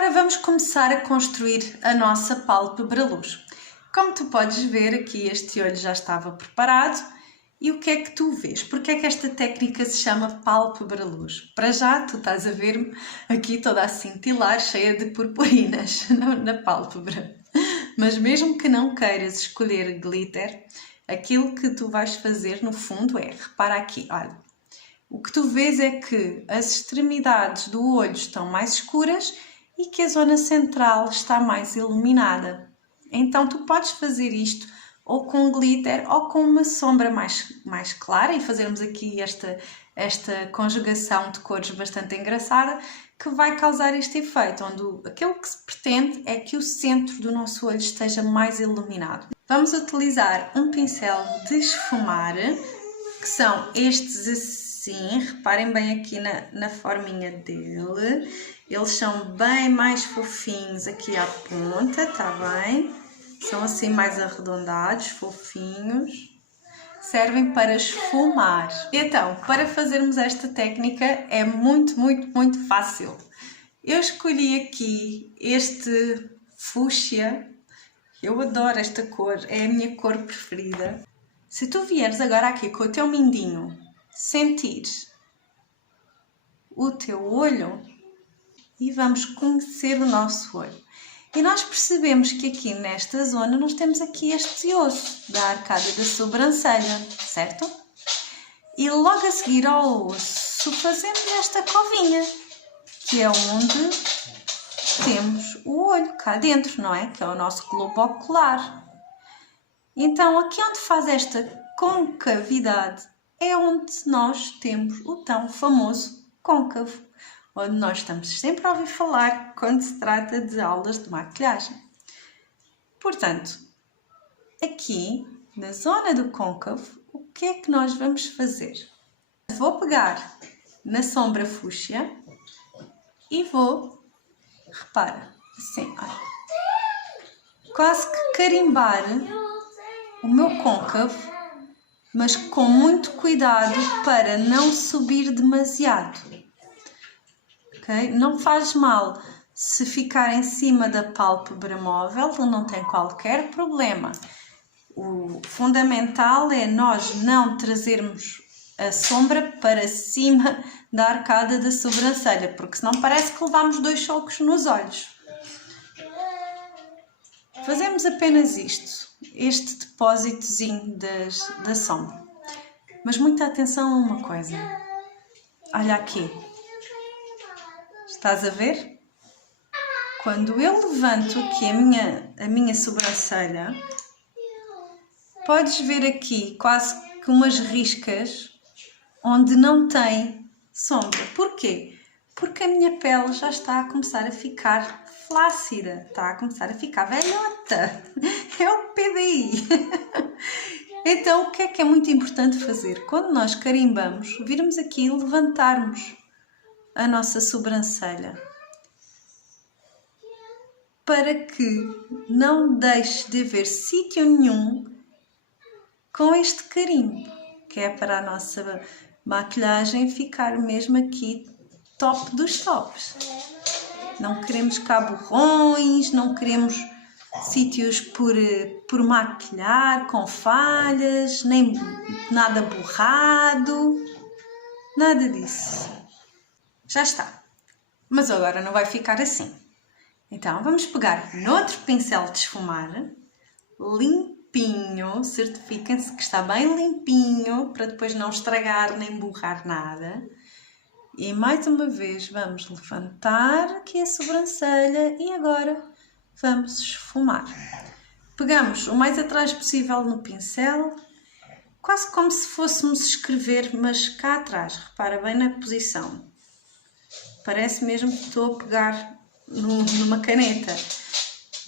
Agora vamos começar a construir a nossa pálpebra-luz. Como tu podes ver aqui, este olho já estava preparado. E o que é que tu vês? Porque é que esta técnica se chama pálpebra-luz? Para já, tu estás a ver-me aqui toda a cintilar, cheia de purpurinas na pálpebra. Mas mesmo que não queiras escolher glitter, aquilo que tu vais fazer no fundo é, repara aqui, olha, o que tu vês é que as extremidades do olho estão mais escuras e que a zona central está mais iluminada. Então tu podes fazer isto ou com glitter ou com uma sombra mais clara e fazermos aqui esta conjugação de cores bastante engraçada que vai causar este efeito, onde aquilo que se pretende é que o centro do nosso olho esteja mais iluminado. Vamos utilizar um pincel de esfumar, que são estes assim, reparem bem aqui na forminha dele, eles são bem mais fofinhos aqui à ponta, tá bem? São assim mais arredondados, fofinhos, servem para esfumar. Então, para fazermos esta técnica é muito fácil. Eu escolhi aqui este fúcsia, eu adoro esta cor, é a minha cor preferida. Se tu vieres agora aqui com o teu mindinho, sentir o teu olho e vamos conhecer o nosso olho. E nós percebemos que aqui nesta zona nós temos aqui este osso da arcada da sobrancelha, certo? E logo a seguir ao osso fazemos esta covinha, que é onde temos o olho cá dentro, não é? Que é o nosso globo ocular. Então, aqui onde faz esta concavidade é onde nós temos o tão famoso côncavo, onde nós estamos sempre a ouvir falar quando se trata de aulas de maquilhagem. Portanto, aqui na zona do côncavo, o que é que nós vamos fazer? Vou pegar na sombra fúcsia e vou, repara, assim, olha, quase que carimbar o meu côncavo, mas com muito cuidado para não subir demasiado. Okay? Não faz mal se ficar em cima da pálpebra móvel, não tem qualquer problema. O fundamental é nós não trazermos a sombra para cima da arcada da sobrancelha, porque senão parece que levamos 2 socos nos olhos. Fazemos apenas isto, este depósitozinho da sombra. Mas muita atenção a uma coisa. Olha aqui. Estás a ver? Quando eu levanto aqui a minha sobrancelha, podes ver aqui quase que umas riscas onde não tem sombra. Porquê? Porque a minha pele já está a começar a ficar flácida, está a começar a ficar velhota. É o PDI. Então, o que é muito importante fazer? Quando nós carimbamos, virmos aqui e levantarmos a nossa sobrancelha para que não deixe de haver sítio nenhum com este carimbo, que é para a nossa maquilhagem ficar mesmo aqui top dos tops. Não queremos cá borrões, não queremos sítios por maquilhar com falhas, nem nada borrado, nada disso. Já está. Mas agora não vai ficar assim. Então vamos pegar noutro pincel de esfumar, limpinho, certifiquem-se que está bem limpinho, para depois não estragar nem borrar nada. E mais uma vez vamos levantar aqui a sobrancelha e agora vamos esfumar. Pegamos o mais atrás possível no pincel, quase como se fôssemos escrever, mas cá atrás. Repara bem na posição. Parece mesmo que estou a pegar numa caneta.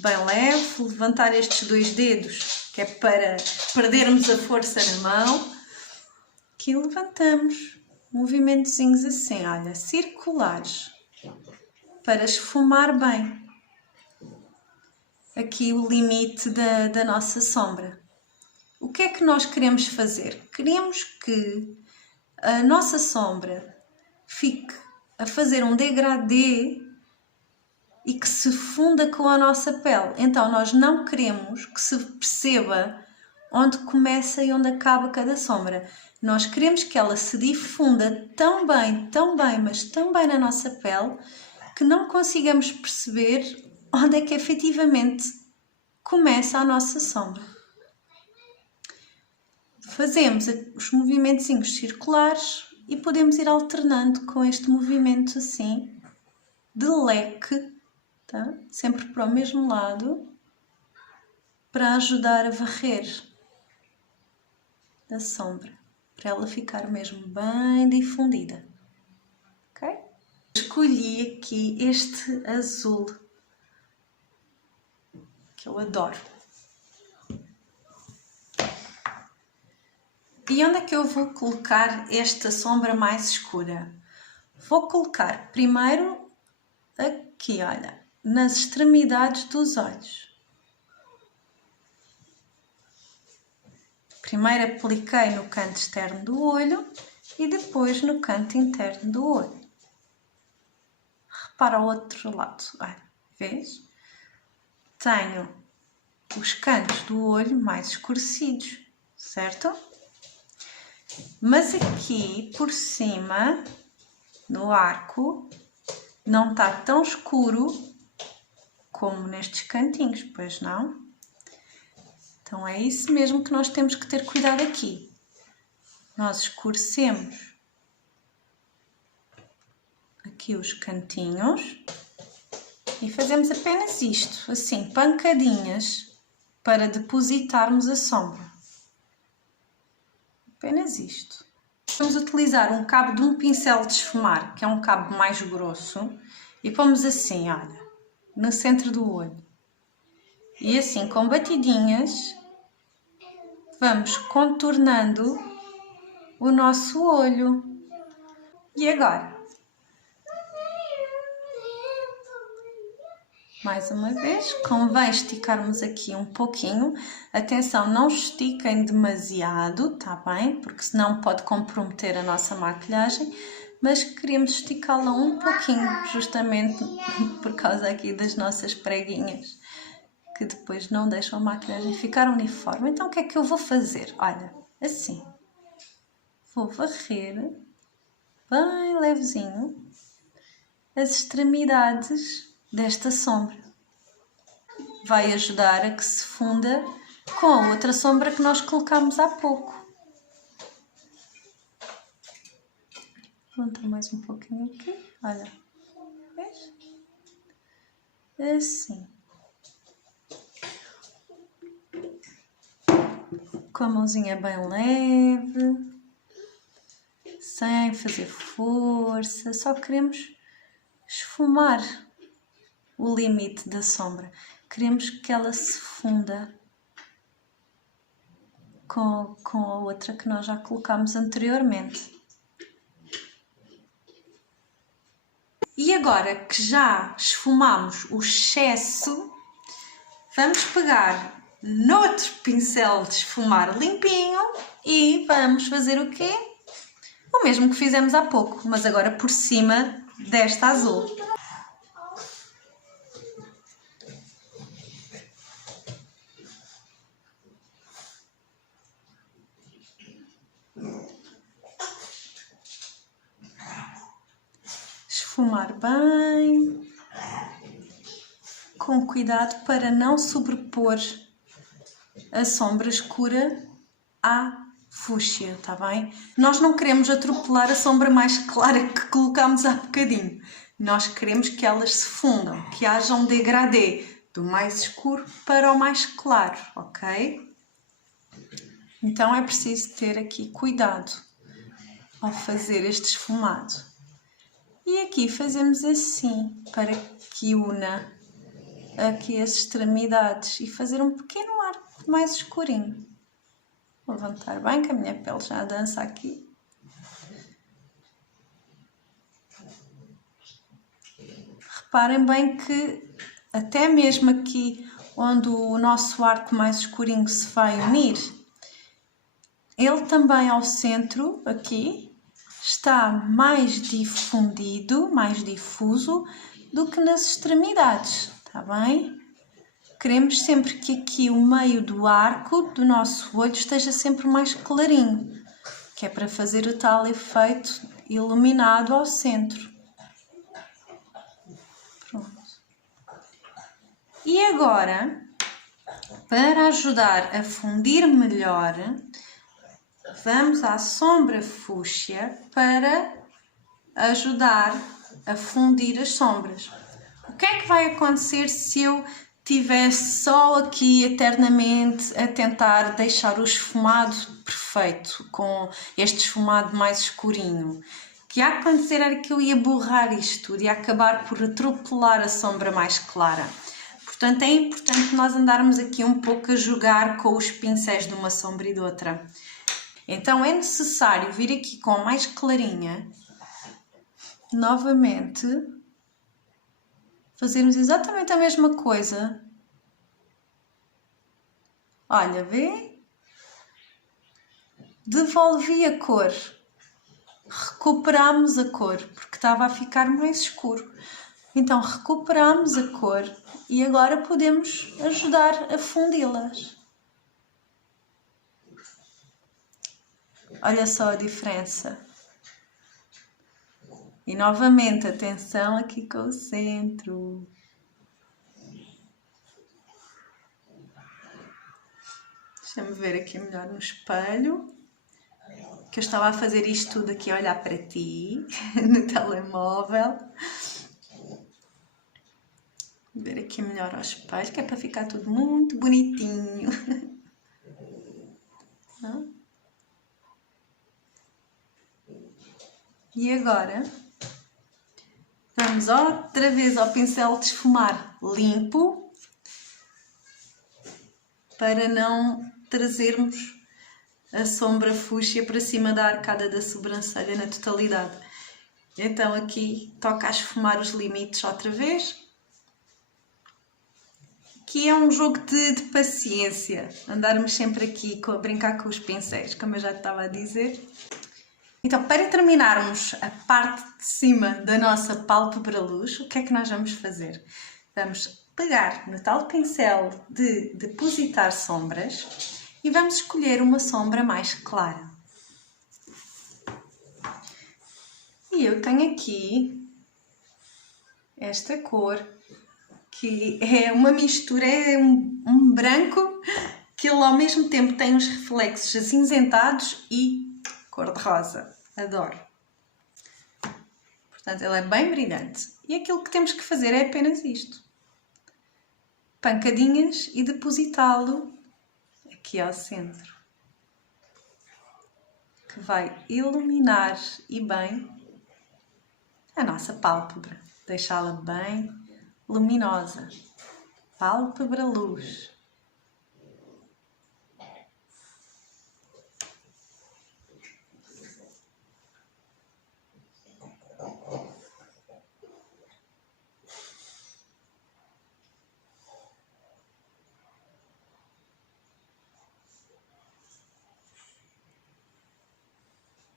Bem leve, levantar estes 2 dedos, que é para perdermos a força na mão. Aqui levantamos. Movimentozinhos assim, olha, circulares, para esfumar bem aqui o limite da nossa sombra. O que é que nós queremos fazer? Queremos que a nossa sombra fique a fazer um degradê e que se funda com a nossa pele. Então nós não queremos que se perceba onde começa e onde acaba cada sombra. Nós queremos que ela se difunda tão bem, mas tão bem na nossa pele, que não consigamos perceber onde é que efetivamente começa a nossa sombra. Fazemos os movimentos circulares e podemos ir alternando com este movimento assim, de leque, tá? Sempre para o mesmo lado, para ajudar a varrer a sombra, para ela ficar mesmo bem difundida, ok? Escolhi aqui este azul, que eu adoro. E onde é que eu vou colocar esta sombra mais escura? Vou colocar primeiro aqui, olha, nas extremidades dos olhos. Primeiro apliquei no canto externo do olho e depois no canto interno do olho. Repara ao outro lado, olha, vês? Tenho os cantos do olho mais escurecidos, certo? Mas aqui por cima, no arco, não está tão escuro como nestes cantinhos, pois não? Então é isso mesmo que nós temos que ter cuidado aqui. Nós escurecemos aqui os cantinhos e fazemos apenas isto, assim, pancadinhas, para depositarmos a sombra. Apenas isto. Vamos utilizar um cabo de um pincel de esfumar, que é um cabo mais grosso, e pomos assim, olha, no centro do olho. E assim, com batidinhas, vamos contornando o nosso olho. E agora? Mais uma vez, convém esticarmos aqui um pouquinho. Atenção, não estiquem demasiado, tá bem? Porque senão pode comprometer a nossa maquilhagem. Mas queremos esticá-la um pouquinho, justamente por causa aqui das nossas preguinhas, que depois não deixam a maquilhagem ficar uniforme. Então o que é que eu vou fazer? Olha, assim. Vou varrer bem levezinho as extremidades desta sombra. Vai ajudar a que se funda com a outra sombra que nós colocámos há pouco. Vou mais um pouquinho aqui, olha, vês? Assim. Com a mãozinha bem leve, sem fazer força, só queremos esfumar o limite da sombra. Queremos que ela se funda com a outra que nós já colocámos anteriormente. E agora que já esfumamos o excesso, vamos pegar noutro pincel de esfumar limpinho e vamos fazer o quê? O mesmo que fizemos há pouco, mas agora por cima desta azul. Esfumar bem, com cuidado para não sobrepor a sombra escura à fúcsia, tá bem? Nós não queremos atropelar a sombra mais clara que colocámos há bocadinho. Nós queremos que elas se fundam, que haja um degradê do mais escuro para o mais claro, ok? Então é preciso ter aqui cuidado ao fazer este esfumado. E aqui fazemos assim, para que una aqui as extremidades e fazer um pequeno arco mais escurinho. Vou levantar bem, que a minha pele já dança aqui. Reparem bem que até mesmo aqui onde o nosso arco mais escurinho se vai unir, ele também ao centro, aqui, está mais difundido, mais difuso, do que nas extremidades, está bem? Queremos sempre que aqui o meio do arco do nosso olho esteja sempre mais clarinho, que é para fazer o tal efeito iluminado ao centro. Pronto. E agora, para ajudar a fundir melhor, vamos à sombra fúcsia para ajudar a fundir as sombras. O que é que vai acontecer se eu estivesse só aqui eternamente a tentar deixar o esfumado perfeito, com este esfumado mais escurinho? O que ia acontecer era que eu ia borrar isto tudo e acabar por atropelar a sombra mais clara. Portanto, é importante nós andarmos aqui um pouco a jogar com os pincéis de uma sombra e de outra. Então é necessário vir aqui com a mais clarinha, novamente, fazermos exatamente a mesma coisa. Olha, vê? Devolvi a cor. Recuperamos a cor, porque estava a ficar mais escuro. Então recuperamos a cor e agora podemos ajudar a fundi-las. Olha só a diferença. E novamente, atenção aqui com o centro. Deixa-me ver aqui melhor no espelho. Que eu estava a fazer isto tudo aqui a olhar para ti, no telemóvel. Vou ver aqui melhor ao espelho, que é para ficar tudo muito bonitinho. Não? E agora, vamos outra vez ao pincel de esfumar limpo, para não trazermos a sombra fúcsia para cima da arcada da sobrancelha na totalidade. Então aqui toca a esfumar os limites outra vez. Aqui é um jogo de paciência, andarmos sempre aqui a brincar com os pincéis, como eu já estava a dizer. Então, para terminarmos a parte de cima da nossa pálpebra luz, o que é que nós vamos fazer? Vamos pegar no tal pincel de depositar sombras e vamos escolher uma sombra mais clara. E eu tenho aqui esta cor, que é uma mistura, é um branco que ele ao mesmo tempo tem uns reflexos acinzentados e cor-de-rosa. Adoro. Portanto, ele é bem brilhante. E aquilo que temos que fazer é apenas isto. Pancadinhas e depositá-lo aqui ao centro. Que vai iluminar e bem a nossa pálpebra. Deixá-la bem luminosa. Pálpebra luz.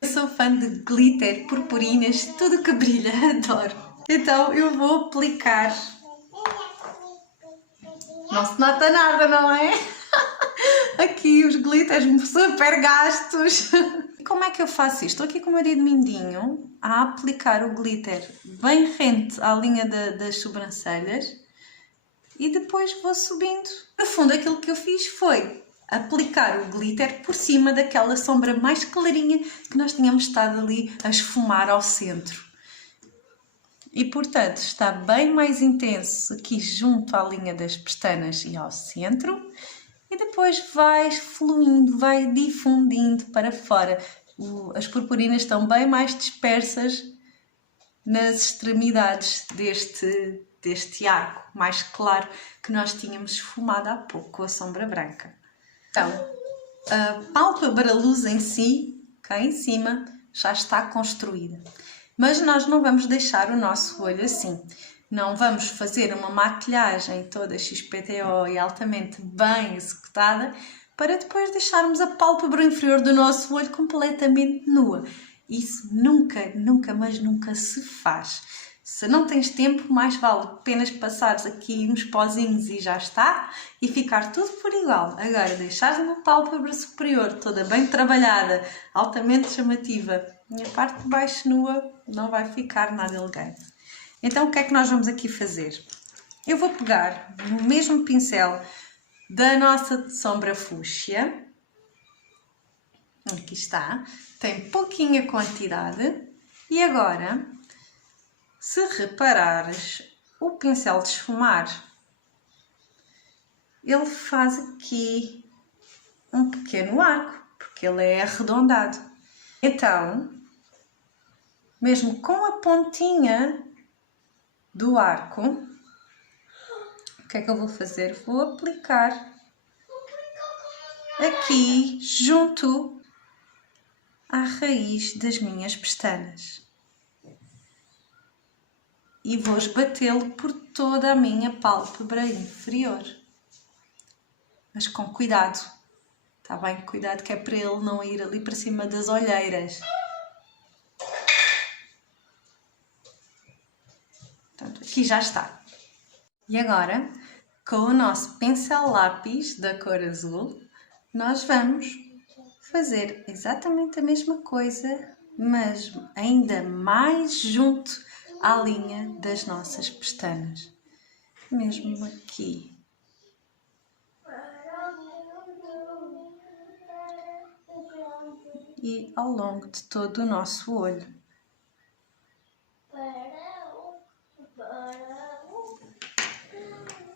Eu sou fã de glitter, purpurinas, tudo que brilha, adoro. Então eu vou aplicar. Não se nota nada, não é? Aqui os glitters super gastos. Como é que eu faço isto? Estou aqui com o meu dedo mindinho a aplicar o glitter bem rente à linha das sobrancelhas e depois vou subindo. No fundo, aquilo que eu fiz foi aplicar o glitter por cima daquela sombra mais clarinha que nós tínhamos estado ali a esfumar ao centro. E, portanto, está bem mais intenso aqui junto à linha das pestanas e ao centro. E depois vai fluindo, vai difundindo para fora. As purpurinas estão bem mais dispersas nas extremidades deste arco mais claro que nós tínhamos esfumado há pouco com a sombra branca. Então, a pálpebra luz em si, cá em cima, já está construída. Mas nós não vamos deixar o nosso olho assim. Não vamos fazer uma maquilhagem toda XPTO e altamente bem executada para depois deixarmos a pálpebra inferior do nosso olho completamente nua. Isso nunca, nunca, mas nunca se faz. Se não tens tempo, mais vale apenas passares aqui uns pozinhos e já está, e ficar tudo por igual. Agora, deixares uma pálpebra superior toda bem trabalhada, altamente chamativa, e a parte de baixo nua, não vai ficar nada elegante. Então, o que é que nós vamos aqui fazer? Eu vou pegar no mesmo pincel da nossa sombra fúcsia. Aqui está. Tem pouquinha quantidade. E agora, se reparares, o pincel de esfumar, ele faz aqui um pequeno arco, porque ele é arredondado. Então, mesmo com a pontinha do arco, o que é que eu vou fazer? Vou aplicar aqui junto à raiz das minhas pestanas e vou esbatê-lo por toda a minha pálpebra inferior, mas com cuidado, tá bem? Cuidado que é para ele não ir ali para cima das olheiras. Portanto, aqui já está. E agora, com o nosso pincel lápis da cor azul, nós vamos fazer exatamente a mesma coisa, mas ainda mais junto à linha das nossas pestanas. Mesmo aqui. E ao longo de todo o nosso olho.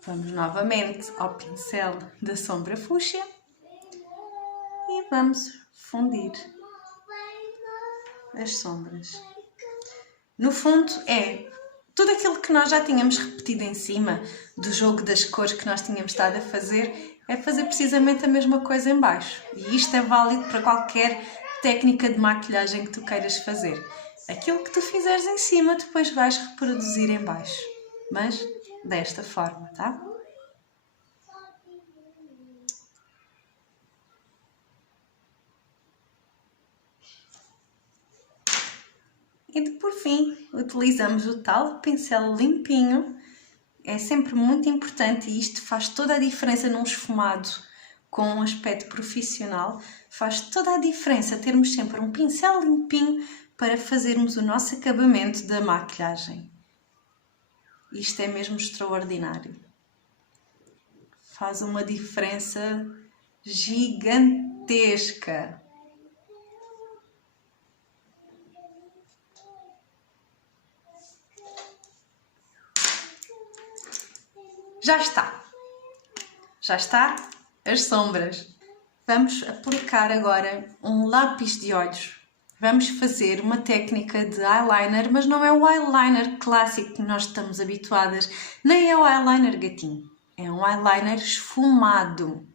Vamos novamente ao pincel da sombra fúcsia e vamos fundir as sombras. No fundo é tudo aquilo que nós já tínhamos repetido em cima do jogo das cores que nós tínhamos estado a fazer, é fazer precisamente a mesma coisa em baixo. E isto é válido para qualquer técnica de maquilhagem que tu queiras fazer. Aquilo que tu fizeres em cima, depois vais reproduzir em baixo. Mas desta forma, tá? E por fim, utilizamos o tal pincel limpinho. É sempre muito importante e isto faz toda a diferença num esfumado com um aspecto profissional. Faz toda a diferença termos sempre um pincel limpinho para fazermos o nosso acabamento da maquilhagem. Isto é mesmo extraordinário. Faz uma diferença gigantesca. Já está. Já está as sombras. Vamos aplicar agora um lápis de olhos. Vamos fazer uma técnica de eyeliner, mas não é o eyeliner clássico que nós estamos habituadas, nem é o eyeliner gatinho. É um eyeliner esfumado.